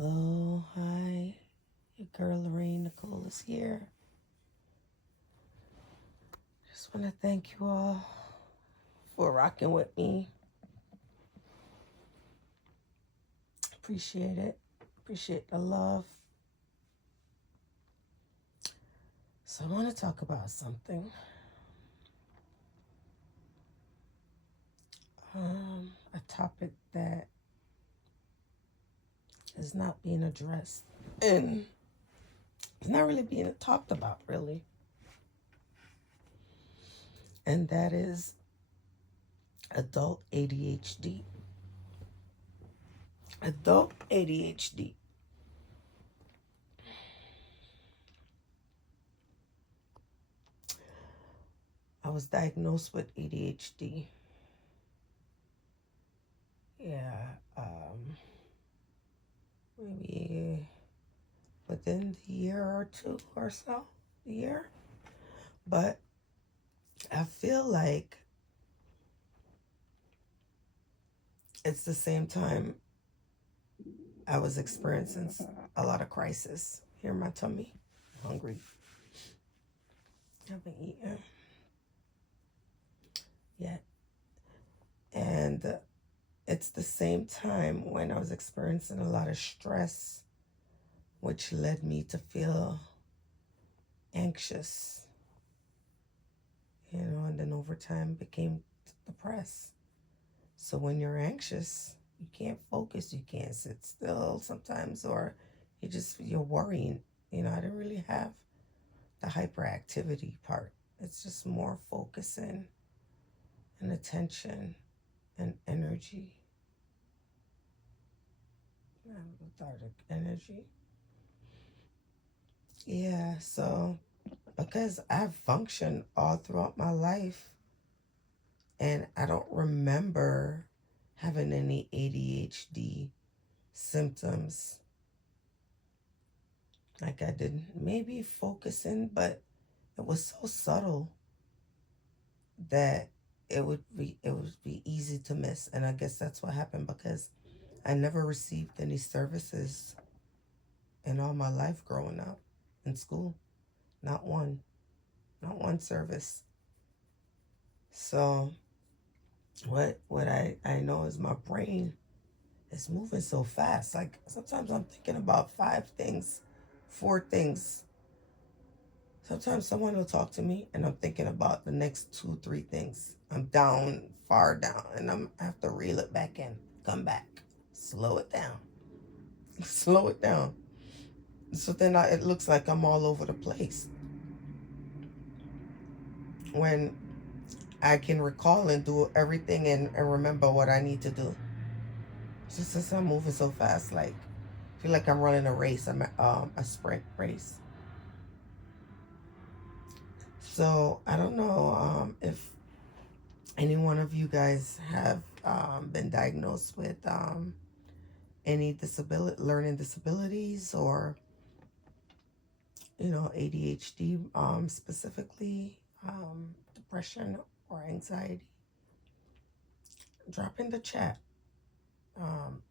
Hello, hi, your girl Lorraine Nicole is here. Just want to thank you all for rocking with me. Appreciate it. Appreciate the love. So I want to talk about something. A topic that is not being addressed and it's not really being talked about, really. And that is adult ADHD. Adult ADHD. I was diagnosed with ADHD. Yeah, maybe within the year or two or so, a year. But I feel like it's the same time I was experiencing a lot of crisis here in my tummy. I'm hungry. I haven't eaten yet. And it's the same time when I was experiencing a lot of stress, which led me to feel anxious, and then over time became depressed. So when you're anxious, you can't focus, you can't sit still sometimes, or you're worrying. I didn't really have the hyperactivity part. It's just more focusing and attention and energy. Lethargic energy. Yeah, so because I've functioned all throughout my life and I don't remember having any ADHD symptoms like I did. Maybe focusing, but it was so subtle that it would be easy to miss. And I guess that's what happened because I never received any services in all my life growing up in school. Not one. Not one service. So what I know is my brain is moving so fast. Like sometimes I'm thinking about 5 things, 4 things. Sometimes someone will talk to me and I'm thinking about the next 2, 3 things. I'm down, far down, and I have to reel it back in, come back, slow it down, slow it down. So then it looks like I'm all over the place when I can recall and do everything and remember what I need to do. It's just as I'm moving so fast, like I feel like I'm running a race. I'm a sprint race. So I don't know if any one of you guys have been diagnosed with any learning disabilities, or ADHD, specifically, depression or anxiety. Drop in the chat.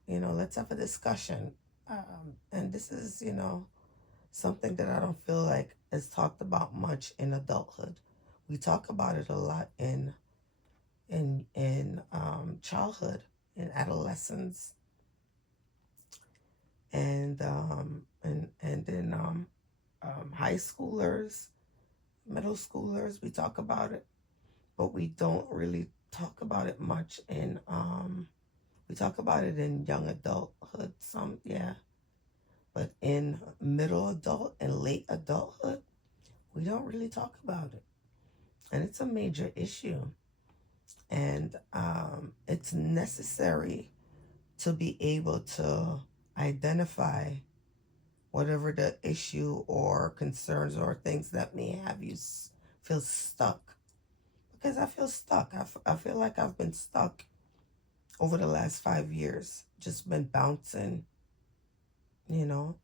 Let's have a discussion. And this is, something that I don't feel like is talked about much in adulthood. We talk about it a lot in childhood, in adolescence, and in high schoolers, middle schoolers. We talk about it, but we don't really talk about it much in we talk about it in young adulthood, some, yeah, but in middle adult and late adulthood, we don't really talk about it. And it's a major issue. And it's necessary to be able to identify whatever the issue or concerns or things that may have you feel stuck. Because I feel stuck. I feel like I've been stuck over the last 5 years, just been bouncing, you know,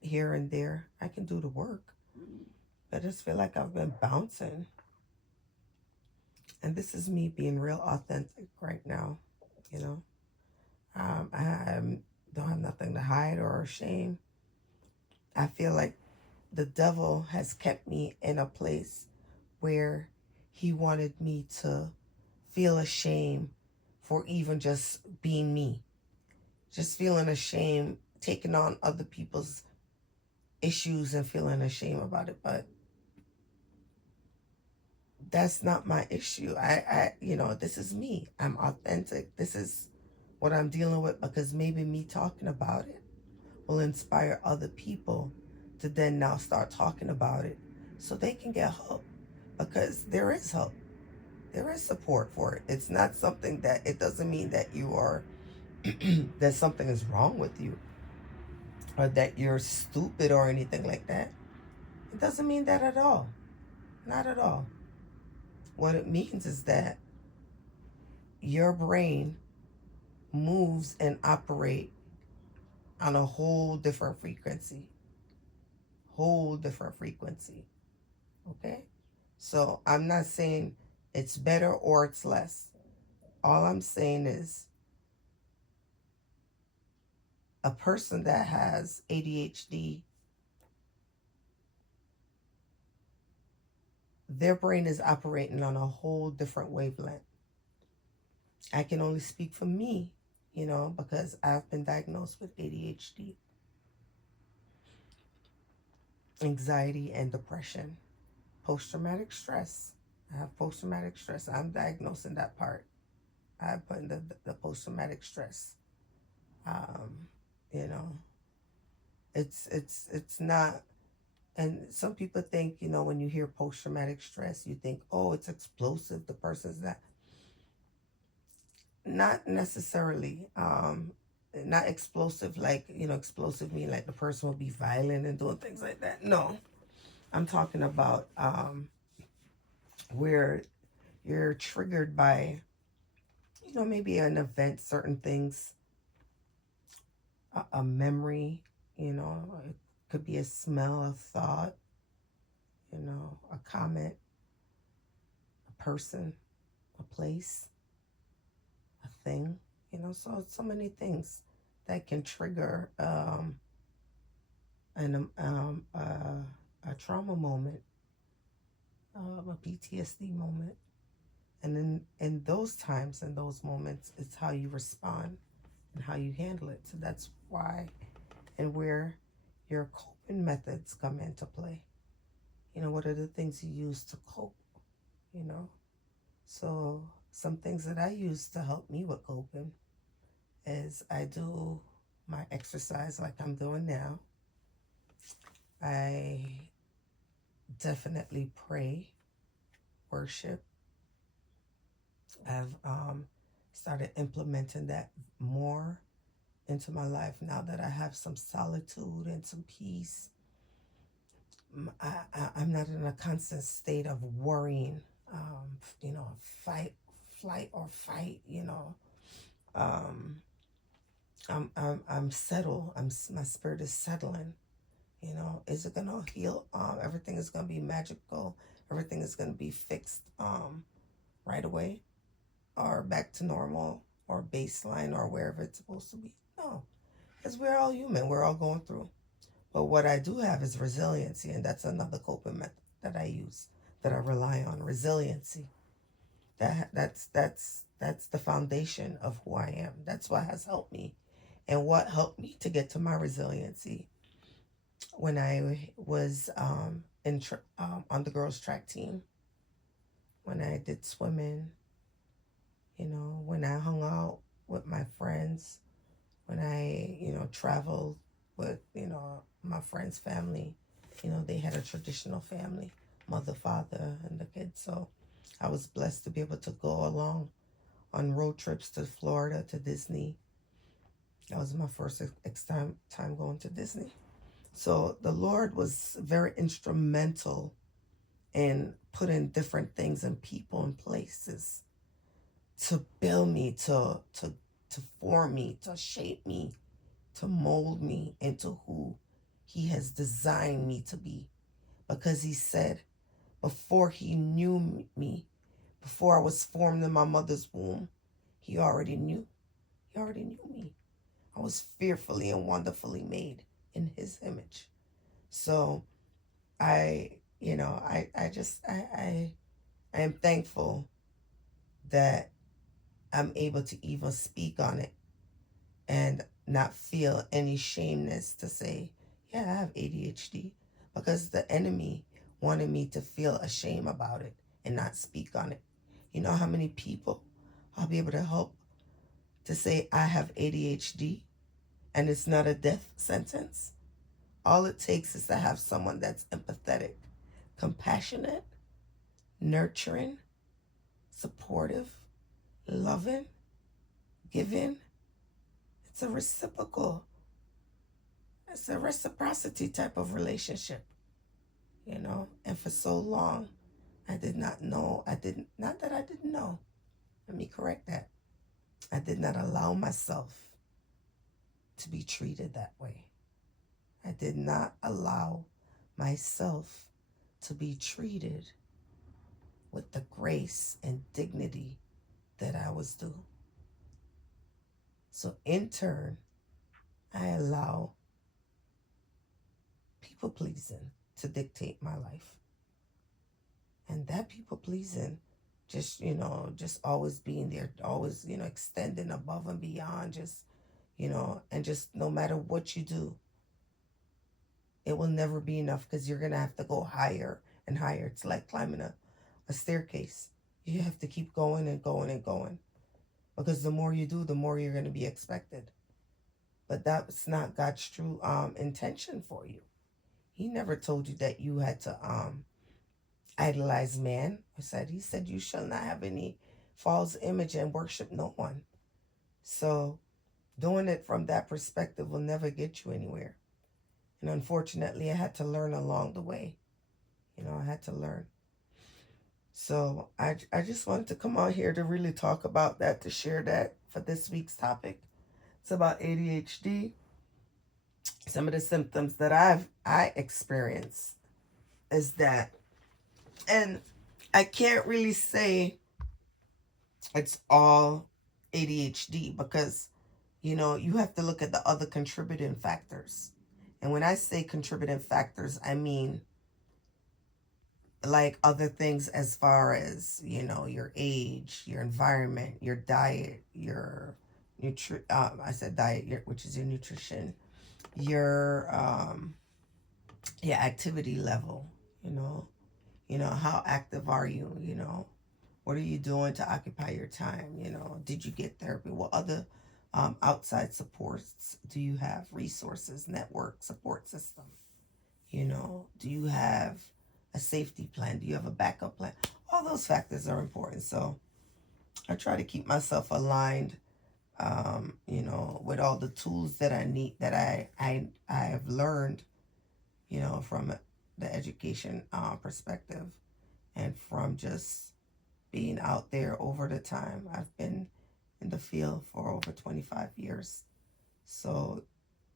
here and there. I can do the work, but I just feel like I've been bouncing. And this is me being real authentic right now, you know. I don't have nothing or shame. I feel like the devil has kept me in a place where he wanted me to feel ashamed for even just being me, just feeling ashamed, taking on other people's issues and feeling ashamed about it. But that's not my issue. This is me. I'm authentic. This is what I'm dealing with, because maybe me talking about it will inspire other people to then now start talking about it so they can get help, because there is help. There is support for it. It's not something that, it doesn't mean that you are, that something is wrong with you or that you're stupid or anything like that. It doesn't mean that at all. Not at all. What it means is that your brain moves and operate on a whole different frequency. Whole different frequency. Okay? So I'm not saying it's better or it's less. All I'm saying is a person that has ADHD, their brain is operating on a whole different wavelength. I can only speak for me, because I've been diagnosed with ADHD, anxiety, and depression, post traumatic stress. I have post traumatic stress. I'm diagnosing that part. I put in the post traumatic stress. Um, you know, it's not. And some people think, when you hear post traumatic stress, you think, oh, it's explosive. The person's that. Not necessarily. Not explosive, like, explosive mean like the person will be violent and doing things like that. No, I'm talking about where you're triggered by, maybe an event, certain things, a memory, it could be a smell, a thought, a comment, a person, a place, a thing, so many things that can trigger a trauma moment, a PTSD moment. And then in those times and those moments, it's how you respond and how you handle it. So that's why and where your coping methods come into play. What are the things you use to cope? You know, so some things that I use to help me with coping is I do my exercise like I'm doing now. I definitely pray, worship. I've started implementing that more into my life now that I have some solitude and some peace. I'm not in a constant state of worrying, fight, flight, or fight. Um, I'm settled. My spirit is settling. Is it gonna heal? Everything is gonna be magical. Everything is gonna be fixed right away, or back to normal, or baseline, or wherever it's supposed to be. No, because we're all human. We're all going through. But what I do have is resiliency, and that's another coping method that I use, that I rely on. Resiliency. That's the foundation of who I am. That's what has helped me, and what helped me to get to my resiliency. When I was on the girls' track team, when I did swimming, when I hung out with my friends, when I, traveled with, my friend's family, they had a traditional family, mother, father, and the kids. So I was blessed to be able to go along on road trips to Florida, to Disney. That was my first time going to Disney. So the Lord was very instrumental in putting different things and people and places to build me, to form me, to shape me, to mold me into who he has designed me to be. Because he said, before he knew me, before I was formed in my mother's womb, he already knew. He already knew me. I was fearfully and wonderfully made in his image. So I am thankful that I'm able to even speak on it and not feel any shameness to say, yeah, I have ADHD, because the enemy wanted me to feel ashamed about it and not speak on it. You know how many people I'll be able to help to say I have ADHD and it's not a death sentence? All it takes is to have someone that's empathetic, compassionate, nurturing, supportive, loving, giving. It's a reciprocal, it's a reciprocity type of relationship, you know? And for so long, I did not know. Not that I didn't know. Let me correct that. I did not allow myself to be treated that way. I did not allow myself to be treated with the grace and dignity that I was due. So in turn, I allow people pleasing to dictate my life. And that people pleasing, just always being there, always, extending above and beyond, and just no matter what you do, it will never be enough, because you're going to have to go higher and higher. It's like climbing a staircase. You have to keep going and going and going, because the more you do, the more you're going to be expected. But that's not God's true intention for you. He never told you that you had to idolize man. He said you shall not have any false image and worship no one. So doing it from that perspective will never get you anywhere. And unfortunately, I had to learn along the way. I had to learn. So I just wanted to come on here to really talk about that, to share that for this week's topic. It's about ADHD. Some of the symptoms that I experience is that, and I can't really say it's all ADHD, because you have to look at the other contributing factors. And when I say contributing factors, I mean like other things, as far as your age, your environment, your diet, your I said diet, which is your nutrition, your activity level. How active are you? What are you doing to occupy your time? Did you get therapy? What other outside supports do you have? Resources, network, support system. Do you have a safety plan? Do you have a backup plan? All those factors are important. So I try to keep myself aligned, with all the tools that I need, that I have learned, from the education perspective, and from just being out there over the time. I've been in the field for over 25 years. So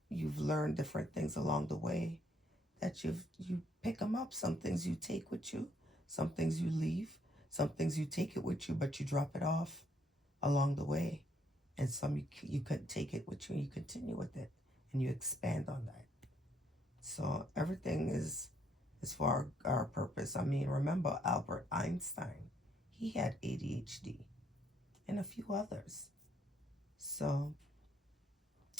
you've learned different things along the way, that you pick them up. Some things you take with you, some things you leave, some things you take it with you, but you drop it off along the way. And some you could take it with you and you continue with it and you expand on that. So everything is for our purpose. I mean, remember Albert Einstein, he had ADHD, and a few others. So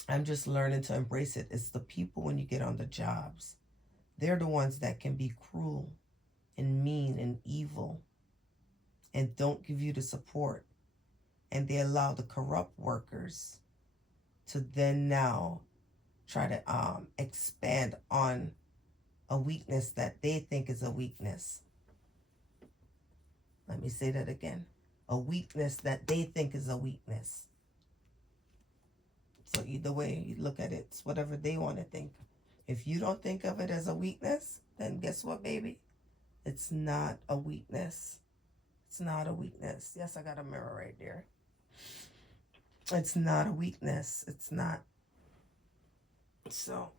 I'm just learning to embrace it. It's the people, when you get on the jobs, they're the ones that can be cruel and mean and evil and don't give you the support. And they allow the corrupt workers to then now try to expand on a weakness that they think is a weakness. Let me say that again. A weakness that they think is a weakness. So either way you look at it, it's whatever they want to think. If you don't think of it as a weakness, then guess what, baby? It's not a weakness. It's not a weakness. Yes, I got a mirror right there. It's not a weakness. It's not. So